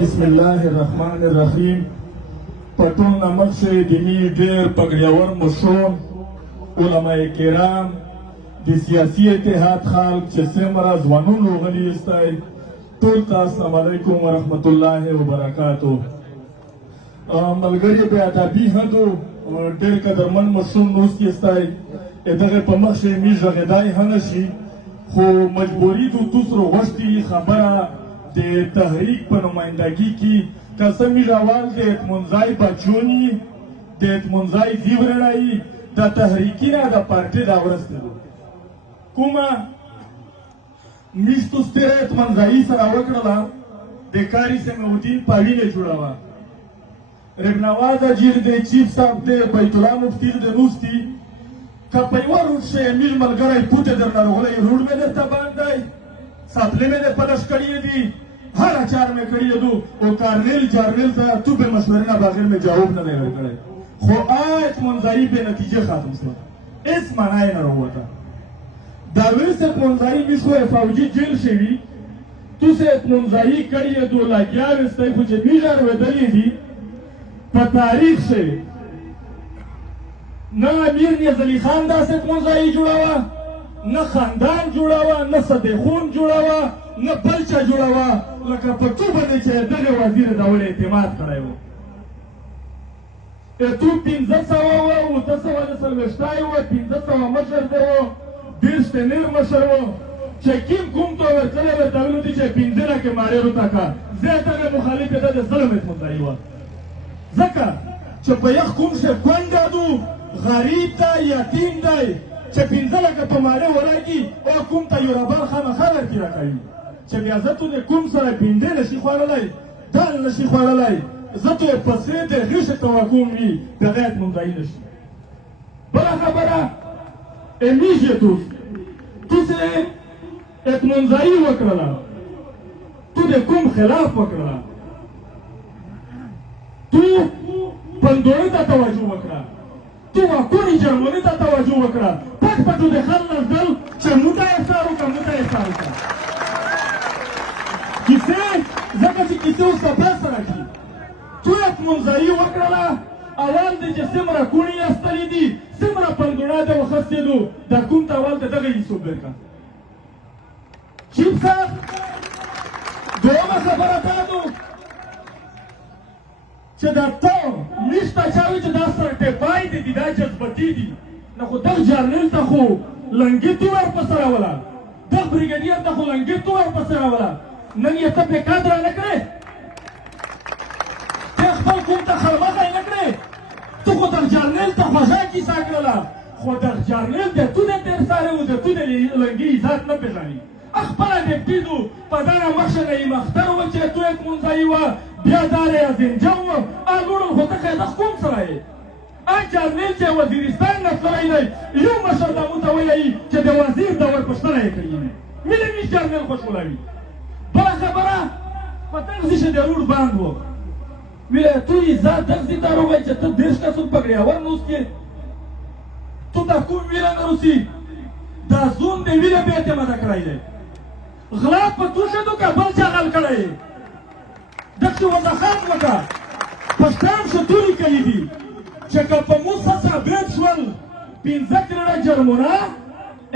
بسم الله الرحمن الرحیم. پټون نمک سے دینی ډیر پګړیور مشون علماء کرام د سیاسي اتحاد خلق چې څومره ځوانون غلي استای ټول ته السلام علیکم ورحمت الله وبرکاتو. ملګری به ادبي هدو ډیر قدرمن مشون نوستي استای دغه په مخ شي می ژغدای هنشي خو مجبوری دو دوسرو غشتي خبره د تحریک په نمایندګي کې قسمی راوال د اطمنځای بچونی د اطمنځای دیورړای د تحریکی نه د پارټي دا ورسته کومه میستو ستره اطمنځای سره وکړه د کاری سمودین پاوینه جوړاوه ربنواز جیر د چیف صاحب د بیت الله مفتی د نوستی کپیور روشه میل ملګری پوته درنه غولې روډ مې درته باندې ساتلې مې په لښ کړی دي هر اچار مې کړی دو او کارنیل جارنیل ته تو به مشورې نه بغیر مې جواب نه دی ورکړی خو آیت منځای به نتیجه ختم شو اس معنی نه وروته دا ویسه منځای میشو فوجي جیل شوی تو سه منځای کړی دو لاګیا وستای خو چې میجر ودلې دي په تاریخ شوی نه امیر نیاز علی خان داسې منځای جوړاوه نه خاندان جوړاوه نه صدیخون جوړاوه نه بلچا جوړاوه لکه په تو باندې چې دغه وزیر دولت اعتماد کړی و تو 1500 و 940 و 1500 مشر دی و 20 نیر مشر و چې کیم کوم تو ورکړی ورته ویلو دي چې 15 کې مارې روتا کا زه دغه مخالف د ظلم اعتماد و ځکه چې په یخ کوم څه کونډه دو غریب دی یتیم دی چې 15 په ماره ورګي او کوم ته یو ربر خامخا ورکی راکوي چې بیا زه ته کوم سره پیندې نشي خوړلای دال نشي خوړلای زه ته پسې د غیشه توقوم وي د غیرت منځای نشي بله خبره امیجیتوس تو سه اتمنځای وکړله تو د کوم خلاف وکړله تو پندوړې ته توجه وکړه تو واکونی جرمونی ته توجه وکړه پټ پټو د خل نزدل چې موټه افطار وکړه موټه افطار وکړه کیسې ځکه چې کیسې اوس سفر سره کي تو اتمنځایي وکړله اول دې چې څومره کونی استلي دي څومره پندونه د وخستېدو د کوم ته اول د دغه حساب درکړه چیف صاحب دویمه خبره دا ده چې دا ته نشته چاوي چې دا سرټیفای دي دا جذبتي دي نه خو دغه جرنیل ته خو لنګې تو ورپسې راوله دغه بریګیډیر ته خو لنګې تو ورپسې راوله نن یې ته بې قدره نه کړې ته خپل کوم ته خرمغه یې نه کړې تو خو دغه جرنیل ته خوږه کیسه کړله خو دغه جرنیل د تو د تېر سارې و د تو د لنګې عزت نه پېژني خپله ډیپټي دو په دغه مخشه نه یې مختر و چې تو یې منځایي وه بیا داره یا زنجان و آلوڑل خود خیده کوم سره یې جرنیل چې وزیرستان نه تللی دی یو مشر دا موته ویلی چې د وزیر د ورپوښتنه یې کړې مینه مې جرنیل خوشحالوي بله خبره په دغسې چې د روډ باند و ویلی تو عزت دغسې ته روغی چې ته 10 کسو پګړیاور نوست کې تو دا کوم ویله نه روسي دا زون د ویله بې اعتماده کړی دی غلا په تو شدو که بل چا غل کړی دغسې وضاحت وکړه پښتان شتونې کوي دي چې که په موسه ثابت شول 15 کروڑه جرمونه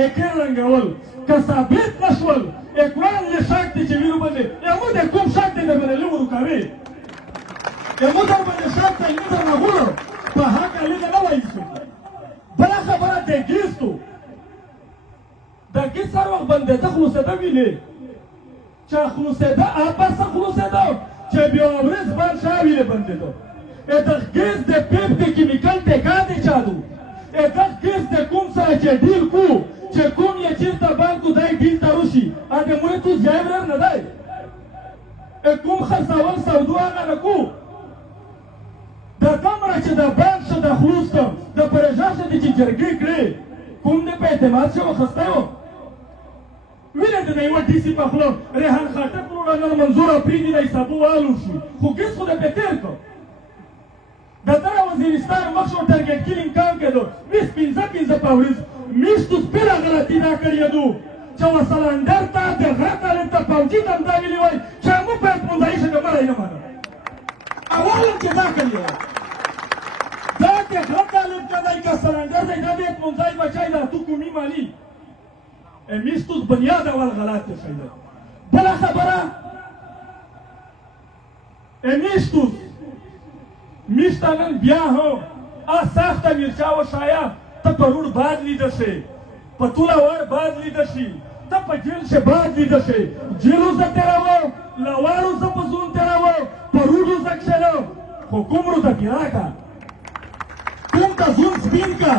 اکر رنګول که ثابت نه شول اکوان یې شک دی چې ویرو باندې امو د کوم شک دی در باندې لمو رکاوي امو در باندې شک دی نه در نغولو په حق علیده نه وایي څوک بله خبره د ګیستو د ګیست هر وخت بندېده خلوصېده ویلې چې خلوصېده بسه خلوصېده چې بیا ورځ بار شاویله بندېدو دغه ګیس د پیپ د کیمیکل ټکا دی چادو دغه ګیس د کوم سره چې ډیل کو چې کوم یې چیرته بانکو دی ډیل ته روشي ا د موږ تو ځایور نه دی کوم خرڅول سودو هغه نه کو د کمره چې د بانک څخه د خلوص ته د پرېژاشه دي چې جرګې کړې کوم نه په اعتماد شو خسته و ویله د یوه ډي سي په خوله ریحان خاټک وروړه نن منظور پرېږدي د حسابو والو شي خو ګیس خو د پې تېر کړ د دغه وزیرستان مخ شو ټارګېټ کیلینګ کام کېدو 20 15 په ورځ میشتو سپېره غلطي دا کړې دو چې وسلنډر ته د غره طالب ته پوځي ته همدا ویلي وای چې موږ باید منځایي شو مړی نه منو اول کې دا کړي وای دا د غره طالب ته دی که سلنډر دی دا باید منځایي بچی دا تو کومي مالي میستوس بنیاد اول غلط شي دی بله خبره میستا نن بیا هم سخته میرچا و شایا ته پروړ باد لیده شي په توله ور باد لیده شي ته په جیل شي باد لیده شي جیلو زه تېراوه لوارو زه په زون تېراوه پروډو زه کښېنه خو کومړو ته پیراکه کوم ته زون سپین کا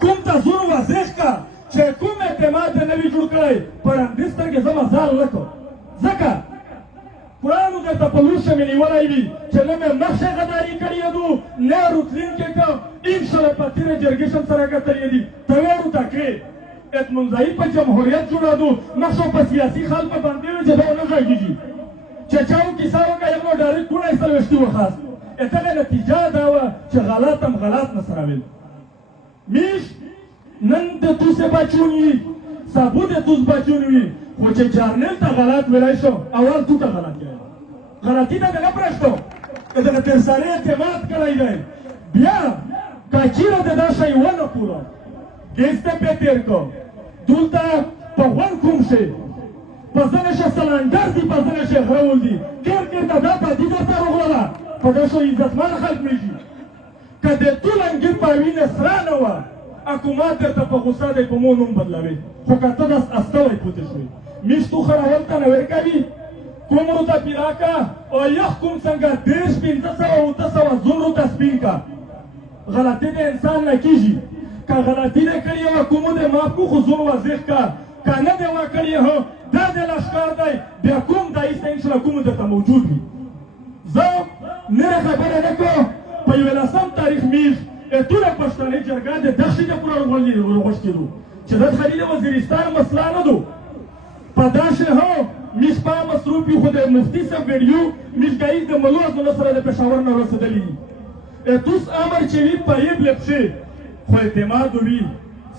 کوم ته زون وزیش کا چې کوم اعتماد د نوي جوړ کړی په همدې سترګې زه مزال نه کړم ځکه قرآن درته په لوښه مې نیولی وي چې نه مې مخکې غداري کړې دو نه راتلونکې که انشاءالله په تېره جرګې شم سره کتلې دي ته ویې ورته کړې اطمنځایي په جمهوریت جوړه دو مخکې په سیاسي خال په باندې وي چې دا ونه غږېږي چې چا و کیسه وکړه یو نو ډایرکټ کونه یې څلوېښتي وخاست دغه نتیجه دا وه چې غلط هم غلط نه سره ویل میش نن د توسې بچون وي سبو د توس بچون وي خو چې جارنل ته غلط ویلی شو اول تو ته غلط کړی غلطي ته دغه پرېږدو که دغه ترسارې اعتماد کړی دی بیا که چیرې د دا شی ونه پوره ګیس ته پې تېر کړو دلته په خوند کوم شي په ځنې شي سلنډر دي په ځنې شي غرول دي کیر کیر ته دا پردي درته راغله په دې شو عزتمن خلک مړېږي که د تو لنګیر په وینې سره نه وه حکومت درته په غوسه دی په مو نوم بدلوي خو که ته داس استوی پوتې شوې میشتو خرول ته نه ورکوي کومړو ته پیراکه او یخ کوم څنګه دېرش پنځه سوه اوته سوه زونرو ته سپین کا غلطي د انسان نه کېږي که غلطي دې کړې وه کومو دې معاف کړو خو زون وضیح کا که نه دې وا کړې هو دا د لښکر دی بیا کوم دا ایسته انشاءالله کومو درته موجود وي زه نره خبره نه کوم په 11 تاریخ میش ټوله پښتني جرګه د دښتې د پوره ورغوښتېدو چې د خلیل وزیرستان مسله نه دو په داسې هو میش په مصروف یو خو د مفتي صاحب ویډیو میشګایي د ملو ازمونه سره د پېښور نه رسېدلي دي توس امر چې وي پایب لپشي خو اعتماد وي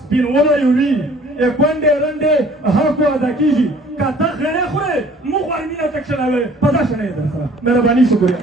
سپینولی وي کونډې رنډې حق ادا کېږي که ته غړې خورې موږ ورمینه ته کښېنوې په داسې نه یې در سره مهرباني شکریه